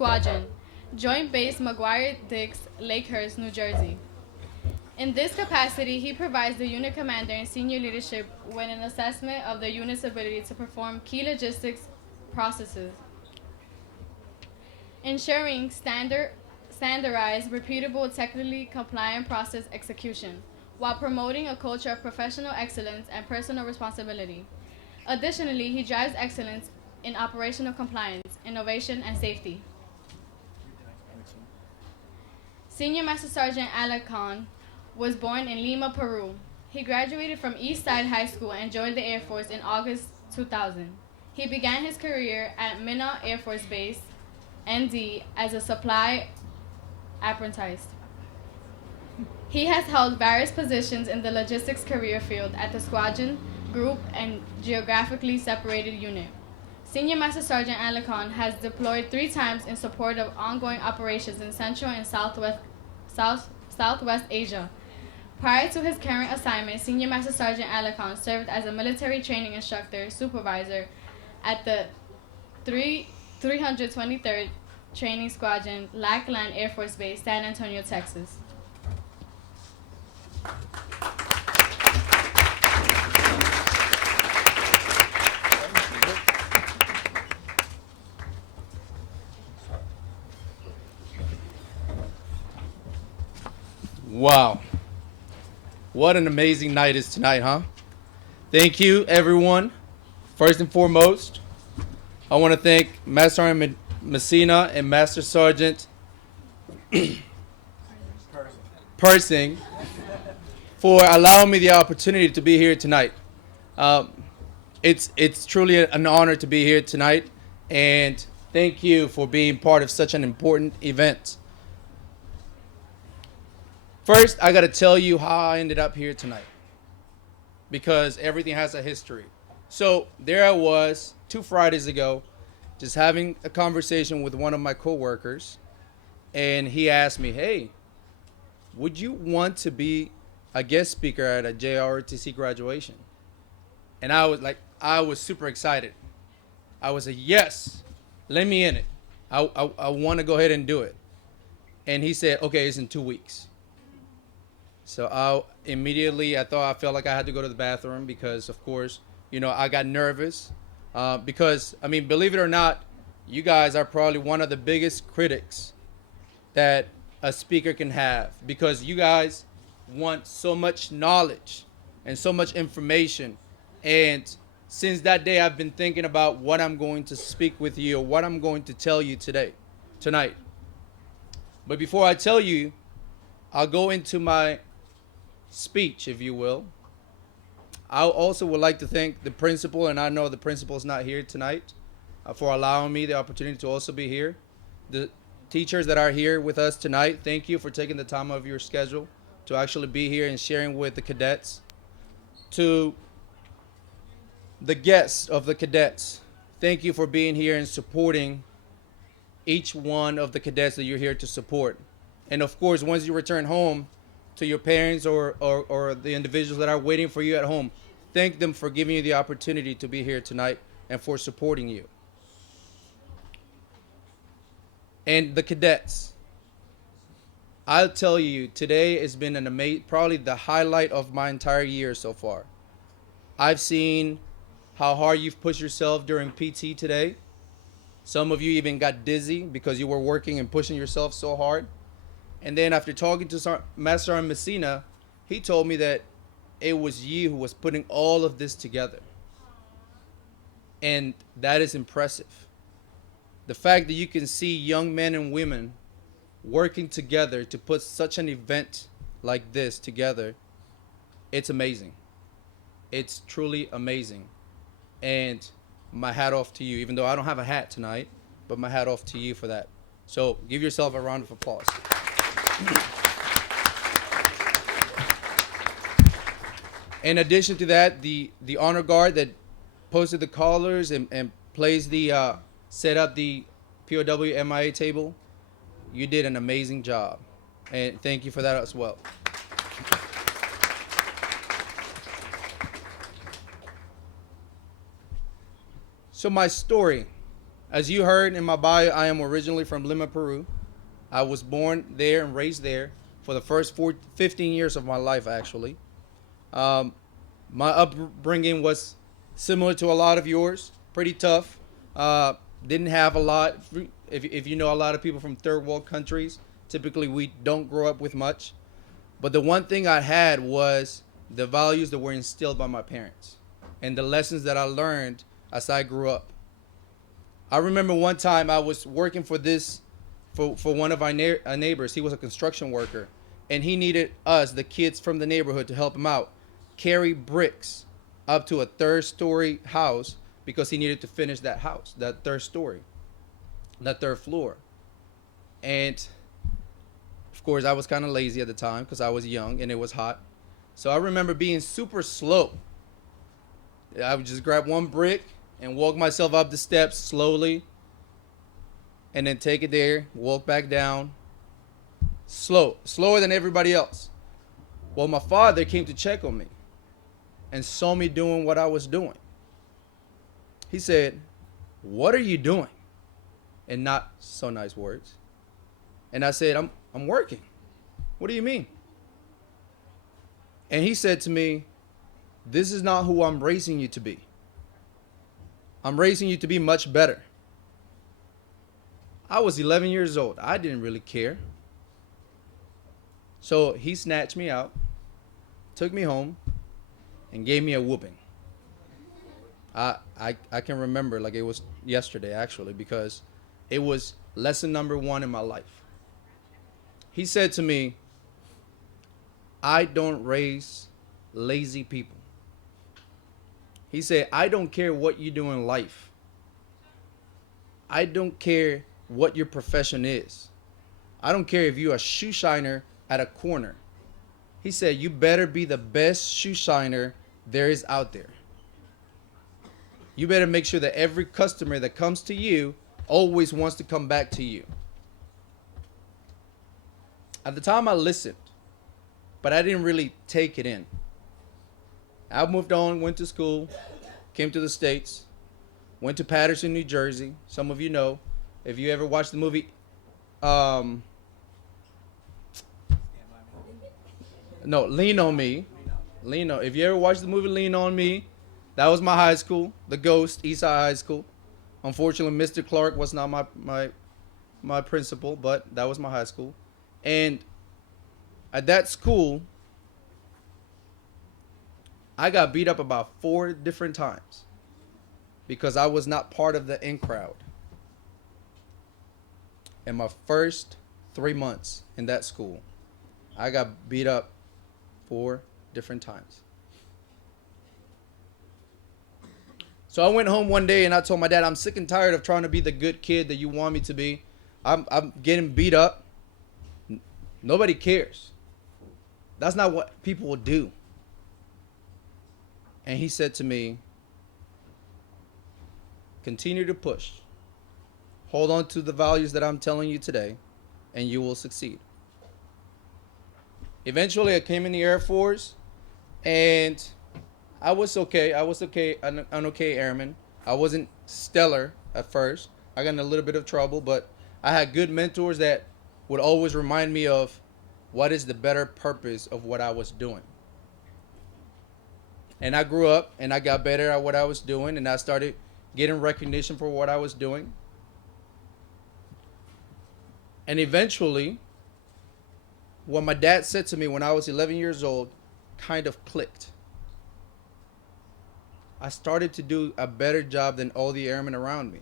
Squadron, Joint Base McGuire-Dix, Lakehurst, New Jersey. In this capacity, he provides the unit commander and senior leadership with an assessment of the unit's ability to perform key logistics processes, ensuring standardized, repeatable, technically compliant process execution, while promoting a culture of professional excellence and personal responsibility. Additionally, he drives excellence in operational compliance, innovation, and safety. Senior Master Sergeant Alarcon was born in Lima, Peru. He graduated from East Side High School and joined the Air Force in August 2000. He began his career at Minna Air Force Base, ND, as a supply apprentice. He has held various positions in the logistics career field at the squadron, group, and geographically separated unit. Senior Master Sergeant Alarcon has deployed 3 times in support of ongoing operations in Central and Southwest Asia. Prior to his current assignment, Senior Master Sergeant Alarcon served as a military training instructor supervisor at the 323rd Training Squadron, Lackland Air Force Base, San Antonio, Texas. Wow. What an amazing night is tonight, huh? Thank you, everyone. First and foremost, I want to thank Master Sergeant Messina and Master Sergeant Persing for allowing me the opportunity to be here tonight. It's truly an honor to be here tonight, and thank you for being part of such an important event. First, I got to tell you how I ended up here tonight, because everything has a history. So there I was 2 Fridays ago, just having a conversation with one of my coworkers, and he asked me, "Hey, would you want to be a guest speaker at a JROTC graduation?" And I was super excited. I was like, "Yes, let me in it. I want to go ahead and do it." And he said, "Okay, it's in 2 weeks." So I felt like I had to go to the bathroom because, of course, I got nervous because, I mean, believe it or not, you guys are probably one of the biggest critics that a speaker can have, because you guys want so much knowledge and so much information. And since that day, I've been thinking about what I'm going to speak with you, or what I'm going to tell you tonight. But before I tell you, I'll go into my speech, if you will. I also would like to thank the principal, and I know the principal is not here tonight, for allowing me the opportunity to also be here. The teachers that are here with us tonight, thank you for taking the time of your schedule to actually be here and sharing with the cadets. To the guests of the cadets, thank you for being here and supporting each one of the cadets that you're here to support. And of course, once you return home, to your parents or the individuals that are waiting for you at home, thank them for giving you the opportunity to be here tonight and for supporting you. And the cadets, I'll tell you, today has been probably the highlight of my entire year so far. I've seen how hard you've pushed yourself during PT today. Some of you even got dizzy because you were working and pushing yourself so hard. And then after talking to Master Sergeant Messina, he told me that it was you who was putting all of this together. And that is impressive. The fact that you can see young men and women working together to put such an event like this together, it's amazing. It's truly amazing. And my hat off to you, even though I don't have a hat tonight, but my hat off to you for that. So give yourself a round of applause. In addition to that, the honor guard that posted the colors and set up the POW MIA table, you did an amazing job. And thank you for that as well. So my story, As you heard in my bio, I am originally from Lima, Peru. I was born there and raised there for the first 15 years of my life, actually. Um, my upbringing was similar to a lot of yours, pretty tough. Uh, didn't have a lot. If you know a lot of people from third world countries, typically we don't grow up with much. But the one thing I had was the values that were instilled by my parents and the lessons that I learned as I grew up. I remember one time I was working for one of our neighbors. He was a construction worker, and he needed us, the kids from the neighborhood, to help him out carry bricks up to a third-story house because he needed to finish that house, that third story, that third floor. And of course, I was kind of lazy at the time because I was young and it was hot. So I remember being super slow. I would just grab one brick and walk myself up the steps slowly, and then take it there, walk back down. Slower than everybody else. Well, my father came to check on me and saw me doing what I was doing. He said, "What are you doing?" In not so nice words. And I said, I'm working. What do you mean? And he said to me, "This is not who I'm raising you to be. I'm raising you to be much better." I was 11 years old. I didn't really care. So he snatched me out, took me home, and gave me a whooping. I can remember like it was yesterday, actually, because it was lesson number one in my life. He said to me, "I don't raise lazy people." He said, "I don't care what you do in life. I don't care what your profession is. I don't care if you're a shoe shiner at a corner." He said, "You better be the best shoe shiner there is out there. You better make sure that every customer that comes to you always wants to come back to you." At the time, I listened, but I didn't really take it in. I moved on, went to school, came to the States, went to Patterson, New Jersey. Some of you know. If you ever watched the movie, no, Lean on Me. If you ever watched the movie Lean on Me, that was my high school, the Ghost, Eastside High School. Unfortunately, Mr. Clark was not my principal, but that was my high school. And at that school, I got beat up about 4 different times because I was not part of the in crowd. In my first 3 months in that school, I got beat up 4 different times. So I went home one day and I told my dad, "I'm sick and tired of trying to be the good kid that you want me to be. I'm getting beat up. Nobody cares. That's not what people will do." And he said to me, "Continue to push. Hold on to the values that I'm telling you today, and you will succeed." Eventually, I came in the Air Force, and I was okay. I was okay, an okay airman. I wasn't stellar at first. I got in a little bit of trouble, but I had good mentors that would always remind me of what is the better purpose of what I was doing. And I grew up and I got better at what I was doing, and I started getting recognition for what I was doing. And eventually, what my dad said to me when I was 11 years old kind of clicked. I started to do a better job than all the airmen around me.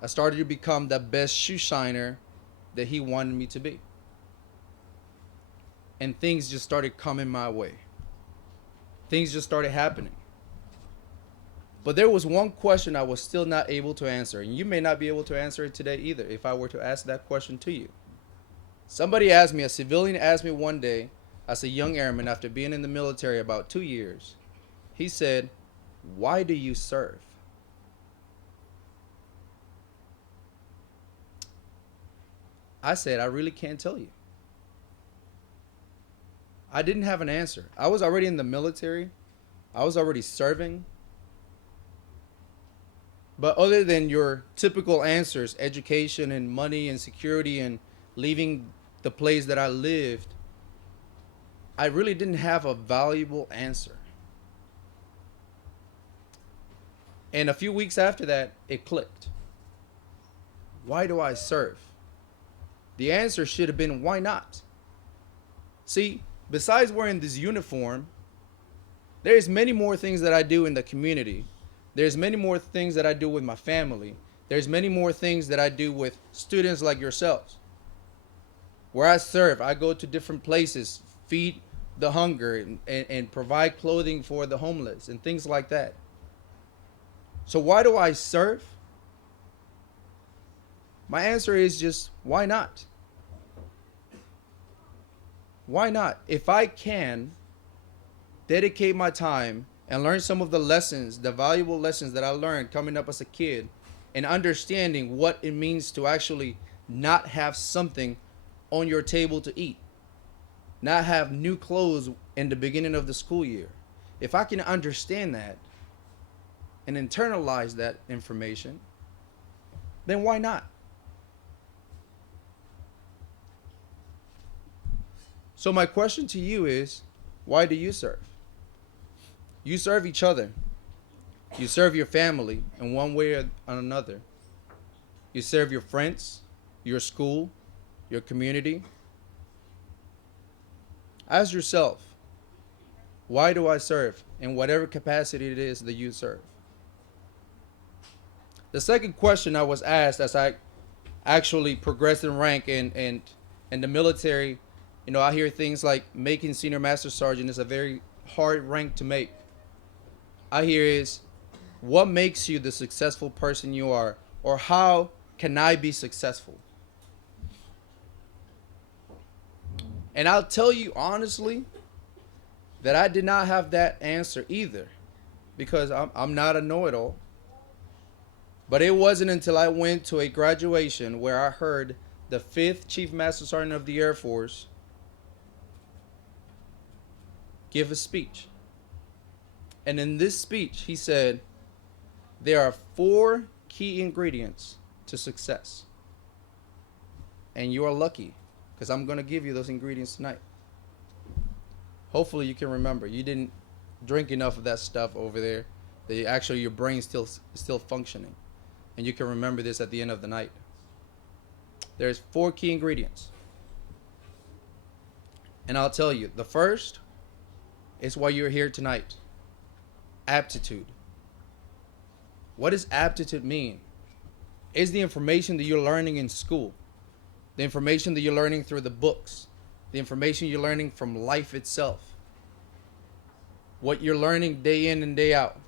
I started to become the best shoe shiner that he wanted me to be. And things just started coming my way. Things just started happening. But there was one question I was still not able to answer, and you may not be able to answer it today either if I were to ask that question to you. Somebody asked me, a civilian asked me one day, as a young airman after being in the military about 2 years, he said, "Why do you serve?" I said, "I really can't tell you." I didn't have an answer. I was already in the military. I was already serving. But other than your typical answers, education and money and security and leaving the place that I lived, I really didn't have a valuable answer. And a few weeks after that, it clicked. Why do I serve? The answer should have been, why not? See, besides wearing this uniform, there's many more things that I do in the community. There's many more things that I do with my family. There's many more things that I do with students like yourselves. Where I serve, I go to different places, feed the hunger and provide clothing for the homeless and things like that. So why do I serve? My answer is just, why not? Why not? If I can dedicate my time and learn some of the lessons, the valuable lessons that I learned coming up as a kid, and understanding what it means to actually not have something on your table to eat, not have new clothes in the beginning of the school year. If I can understand that and internalize that information, then why not? So my question to you is, why do you serve? You serve each other. You serve your family in one way or another. You serve your friends, your school, your community. Ask yourself, why do I serve in whatever capacity it is that you serve? The second question I was asked as I actually progressed in rank and in the military, I hear things like making senior master sergeant is a very hard rank to make. I hear is, what makes you the successful person you are, or how can I be successful? And I'll tell you honestly that I did not have that answer either, because I'm not a know-it-all. But it wasn't until I went to a graduation where I heard the 5th Chief Master Sergeant of the Air Force give a speech. And in this speech, he said, there are 4 key ingredients to success. And you are lucky, because I'm going to give you those ingredients tonight. Hopefully you can remember. You didn't drink enough of that stuff over there. That actually your brain's still functioning. And you can remember this at the end of the night. There's 4 key ingredients. And I'll tell you, the first is why you're here tonight. Aptitude. What does aptitude mean? It's the information that you're learning in school, the information that you're learning through the books, the information you're learning from life itself, what you're learning day in and day out,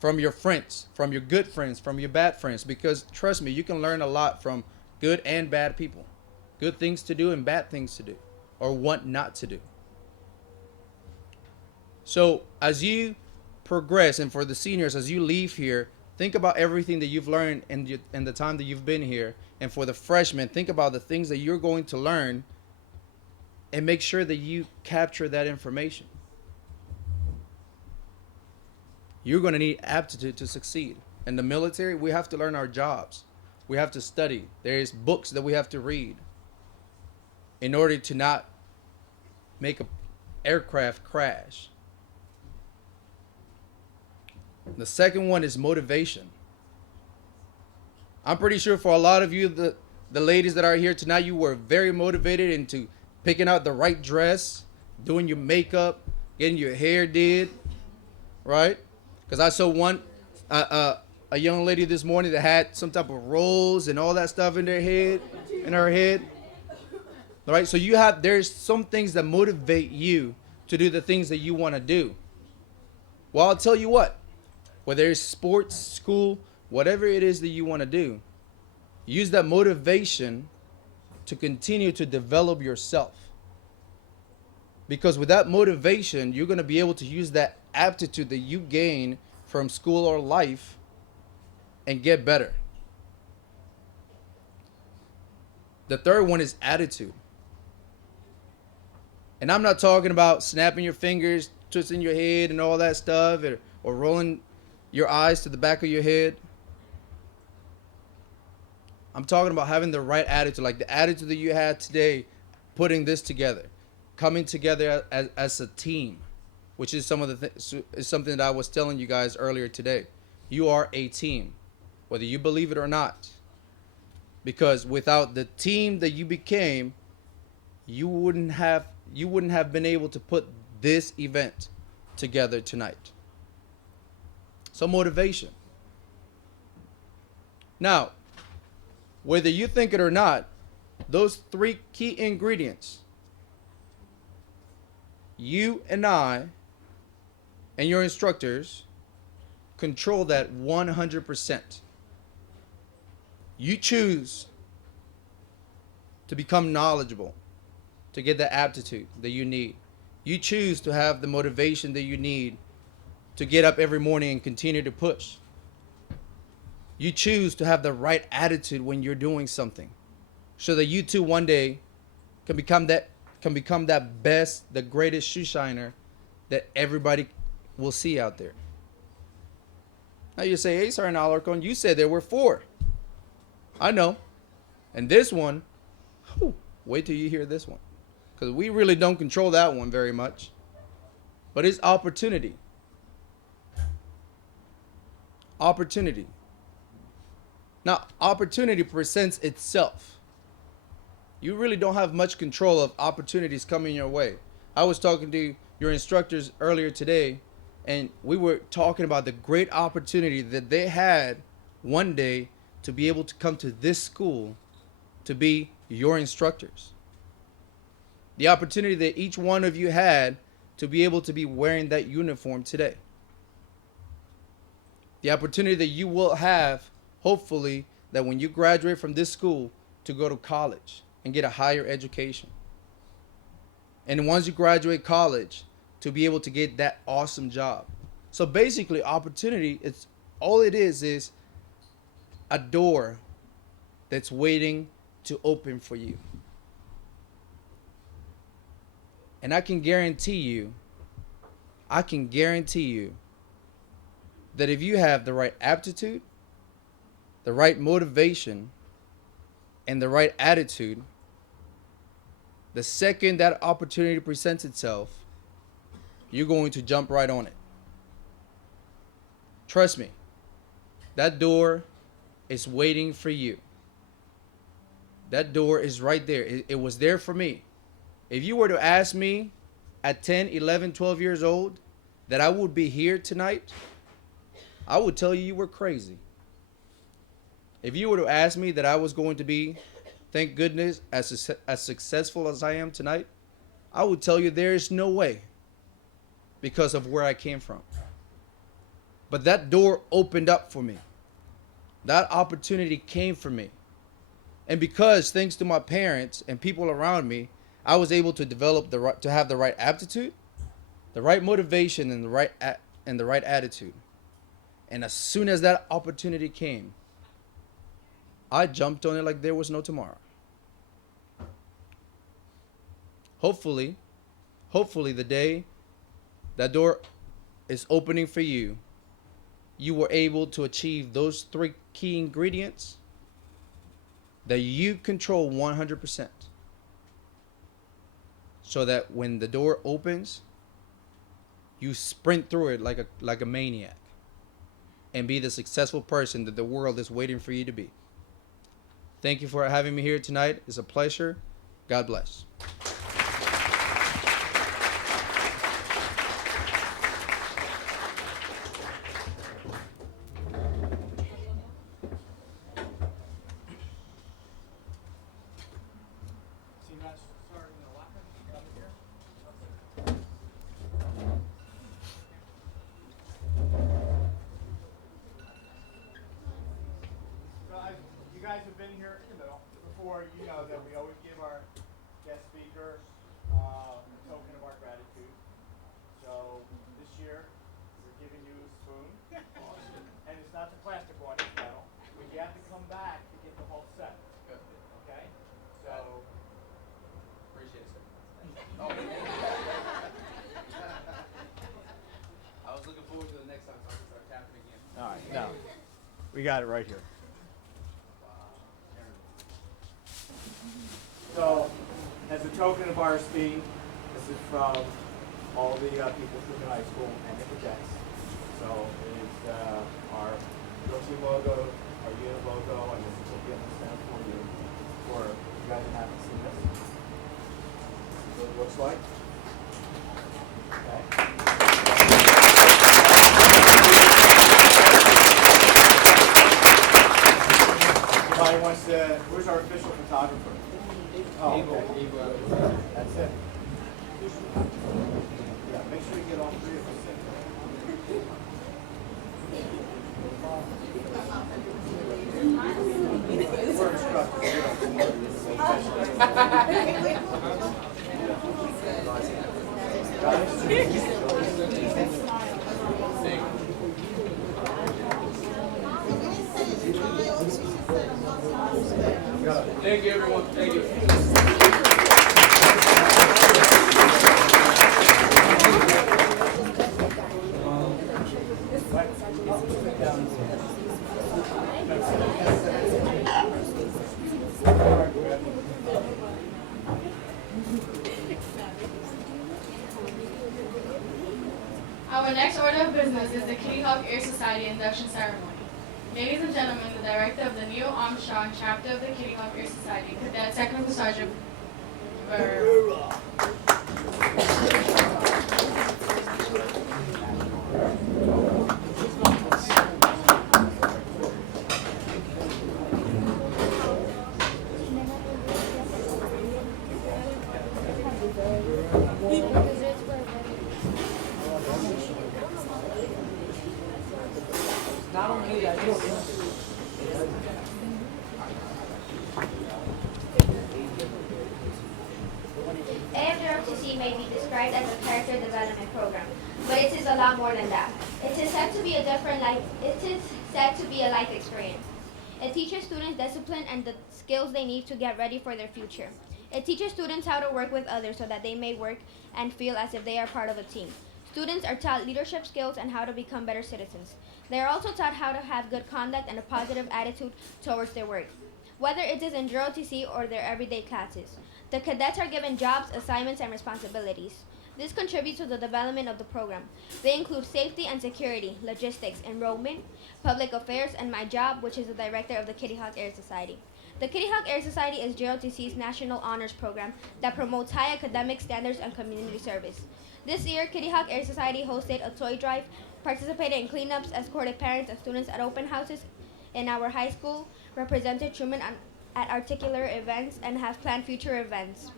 from your friends, from your good friends, from your bad friends, because trust me, you can learn a lot from good and bad people, good things to do and bad things to do, or what not to do. So as you progress, and for the seniors, as you leave here, think about everything that you've learned in the time that you've been here. And for the freshmen, think about the things that you're going to learn and make sure that you capture that information. You're going to need aptitude to succeed. In the military, we have to learn our jobs. We have to study. There's books that we have to read in order to not make an aircraft crash. The second one is motivation. I'm pretty sure for a lot of you, the ladies that are here tonight, you were very motivated into picking out the right dress, doing your makeup, getting your hair did, right? Because I saw a young lady this morning that had some type of rolls and all that stuff in her head. All right, so there's some things that motivate you to do the things that you want to do. Well, I'll tell you what. Whether it's sports, school, whatever it is that you want to do, use that motivation to continue to develop yourself. Because with that motivation, you're going to be able to use that aptitude that you gain from school or life and get better. The third one is attitude. And I'm not talking about snapping your fingers, twisting your head and all that stuff, or rolling your eyes to the back of your head. I'm talking about having the right attitude, like the attitude that you had today, putting this together, coming together as a team, which is is something that I was telling you guys earlier today. You are a team, whether you believe it or not. Because without the team that you became, you wouldn't have been able to put this event together tonight. So motivation. Now, whether you think it or not, those three key ingredients, you and I and your instructors control that 100%. You choose to become knowledgeable, to get the aptitude that you need. You choose to have the motivation that you need to get up every morning and continue to push. You choose to have the right attitude when you're doing something, so that you too one day can become that best, the greatest shoe shiner that everybody will see out there. Now you say, hey, Sergeant Alarcon, you said there were 4. I know. And this one, whew, wait till you hear this one. Because we really don't control that one very much. But it's opportunity. Opportunity. Now, opportunity presents itself. You really don't have much control of opportunities coming your way. I was talking to your instructors earlier today, and we were talking about the great opportunity that they had one day to be able to come to this school to be your instructors. The opportunity that each one of you had to be able to be wearing that uniform today. The opportunity that you will have, hopefully, that when you graduate from this school, to go to college and get a higher education. And once you graduate college, to be able to get that awesome job. So basically, opportunity, it's all it is a door that's waiting to open for you. And I can guarantee you that if you have the right aptitude, the right motivation, and the right attitude, the second that opportunity presents itself, you're going to jump right on it. Trust me, that door is waiting for you. That door is right there. It was there for me. If you were to ask me at 10, 11, 12 years old that I would be here tonight, I would tell you were crazy. If you were to ask me that I was going to be, thank goodness, as successful as I am tonight, I would tell you there is no way, because of where I came from. But that door opened up for me. That opportunity came for me. And because, thanks to my parents and people around me, I was able to develop to have the right aptitude, the right motivation, and the right attitude. And as soon as that opportunity came, I jumped on it like there was no tomorrow. Hopefully the day that door is opening for you, you were able to achieve those 3 key ingredients that you control 100%. So that when the door opens, you sprint through it like a maniac and be the successful person that the world is waiting for you to be. Thank you for having me here tonight. It's a pleasure. God bless. You guys have been here in the middle before. You know that we always give our guest speaker a token of our gratitude. So this year we're giving you a spoon, and it's not the plastic one; it's metal. But you have to come back to get the whole set. Okay? So Appreciate it, sir. I was looking forward to the next time so I can start tapping again. got it right here. So, as a token of our esteem, this is from all the people from Truman High School and the cadets. So, it is our JROTC logo, our unit logo, and this is what we stand for you. For you guys that haven't seen this. This is what it looks like. Okay. Anybody wants to, where's our official photographer? Oh, okay. That's it. Yeah, make sure you get all three of us in. We're Thank you, everyone. Thank you. Our next order of business is the Kitty Hawk Air Society Induction Ceremony. Ladies and gentlemen, the director of the Neil Armstrong chapter of the Kitty Hawk Air Society, Cadet Technical Sergeant JROTC may be described as a character development program, but it is a lot more than that. It is said to be a life experience. It teaches students discipline and the skills they need to get ready for their future. It teaches students how to work with others so that they may work and feel as if they are part of a team. Students are taught leadership skills and how to become better citizens. They are also taught how to have good conduct and a positive attitude towards their work, whether it is in JROTC or their everyday classes. The cadets are given jobs, assignments, and responsibilities. This contributes to the development of the program. They include safety and security, logistics, enrollment, public affairs, and my job, which is the director of the Kitty Hawk Air Society. The Kitty Hawk Air Society is JROTC's national honors program that promotes high academic standards and community service. This year, Kitty Hawk Air Society hosted a toy drive, participated in cleanups, escorted parents and students at open houses in our high school, represented Truman at articular events, and have planned future events.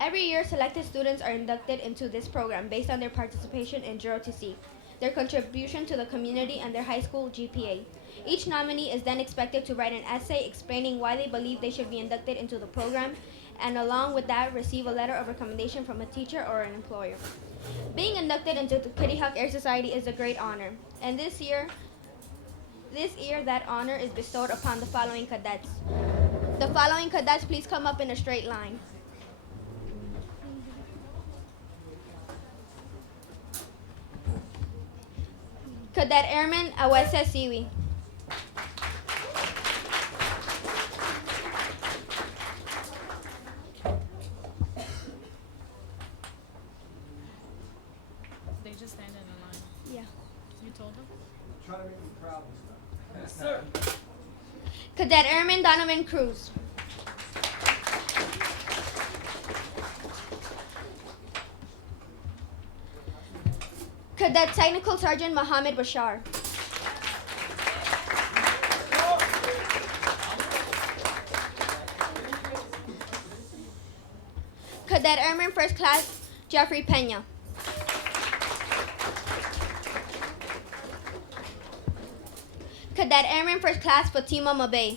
Every year, selected students are inducted into this program based on their participation in JROTC, their contribution to the community, and their high school GPA. Each nominee is then expected to write an essay explaining why they believe they should be inducted into the program, and along with that, receive a letter of recommendation from a teacher or an employer. Being inducted into the Kitty Hawk Air Society is a great honor, and this year that honor is bestowed upon the following cadets. The following cadets, please come up in a straight line. Cadet Airman Awese Siwi. They just stand in a line. Yeah. You told them? Try to make me proud this time. Yes, sir. Cadet Airman Donovan Cruz. Cadet Technical Sergeant Mohammed Bashar. Cadet Airman First Class Jeffrey Pena. Cadet Airman First Class Fatima Mabey.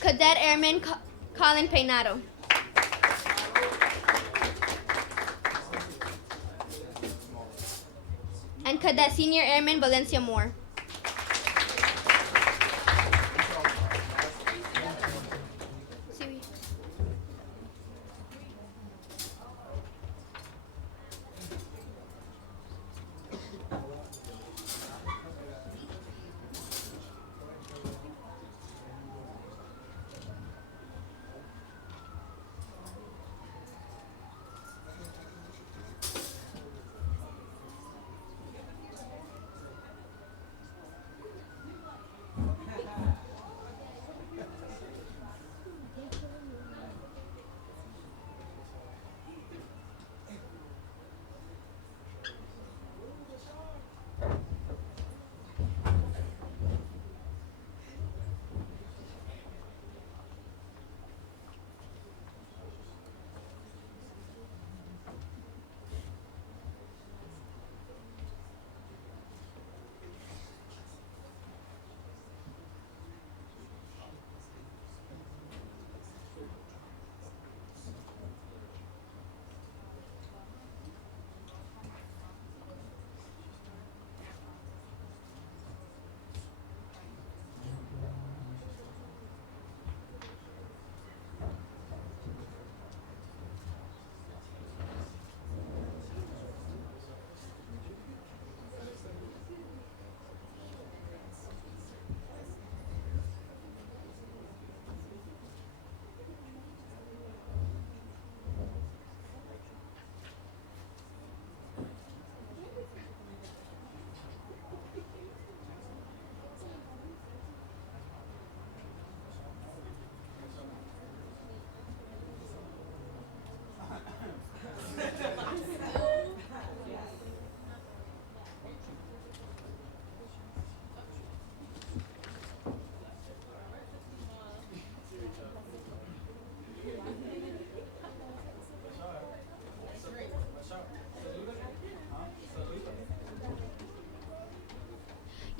Cadet Airman Colin Peinado. And Cadet Senior Airman Valencia Moore.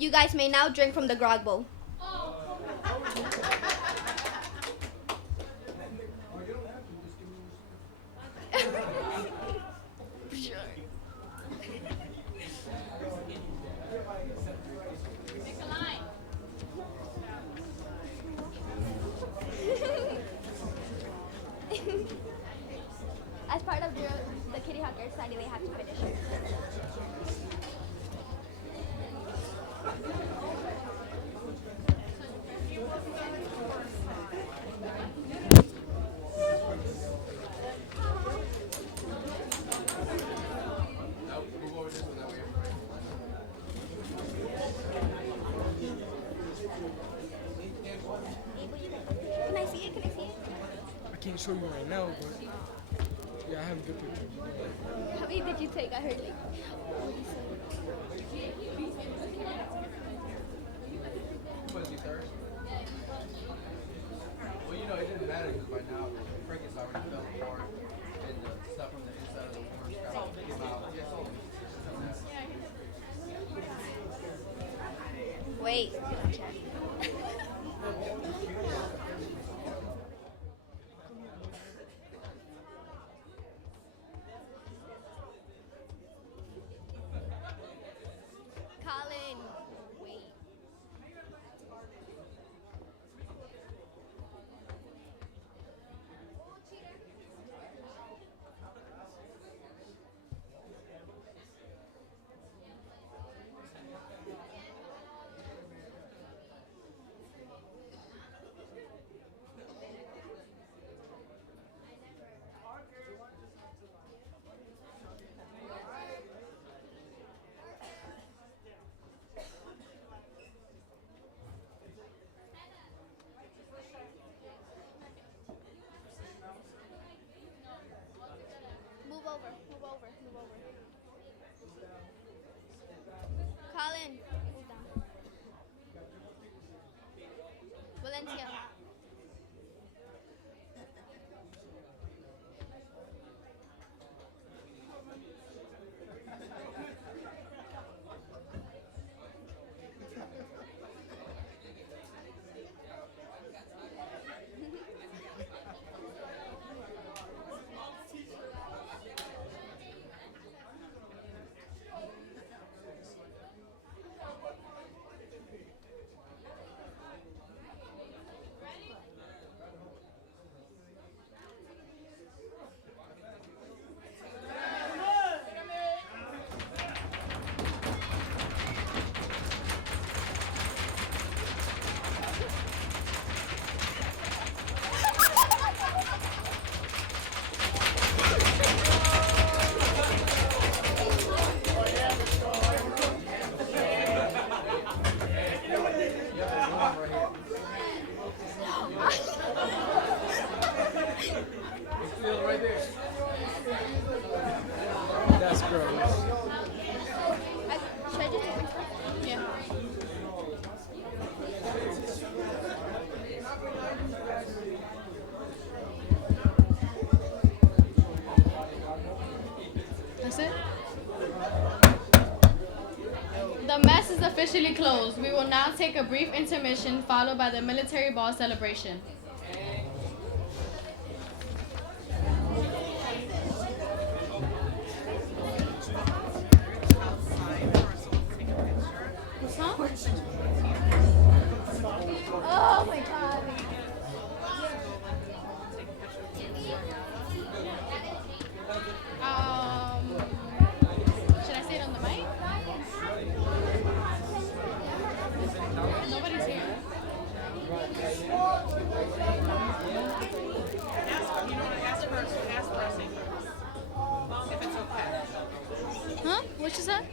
You guys may now drink from the grog bowl. As part of the Kitty Hawk Air Society, they have to finish it. Can I see it? Can I see it? I can't show you right now, but yeah, I have a good picture. How many did you take? I heard like. What did you say? Was he third? Well, you know, it didn't matter because by now, Frankie's already fell apart and the stuff from the inside of the worms came out. Yes, Wait. Colin, wait. Move over, move over, move over. Colin, move down. Valencia. That's gross. Should I just take my stuff? Yeah. That's it? The mess is officially closed. We will now take a brief intermission followed by the military ball celebration. Huh? Oh my god. Should I say it on the mic? Nobody's here. Huh? What you said?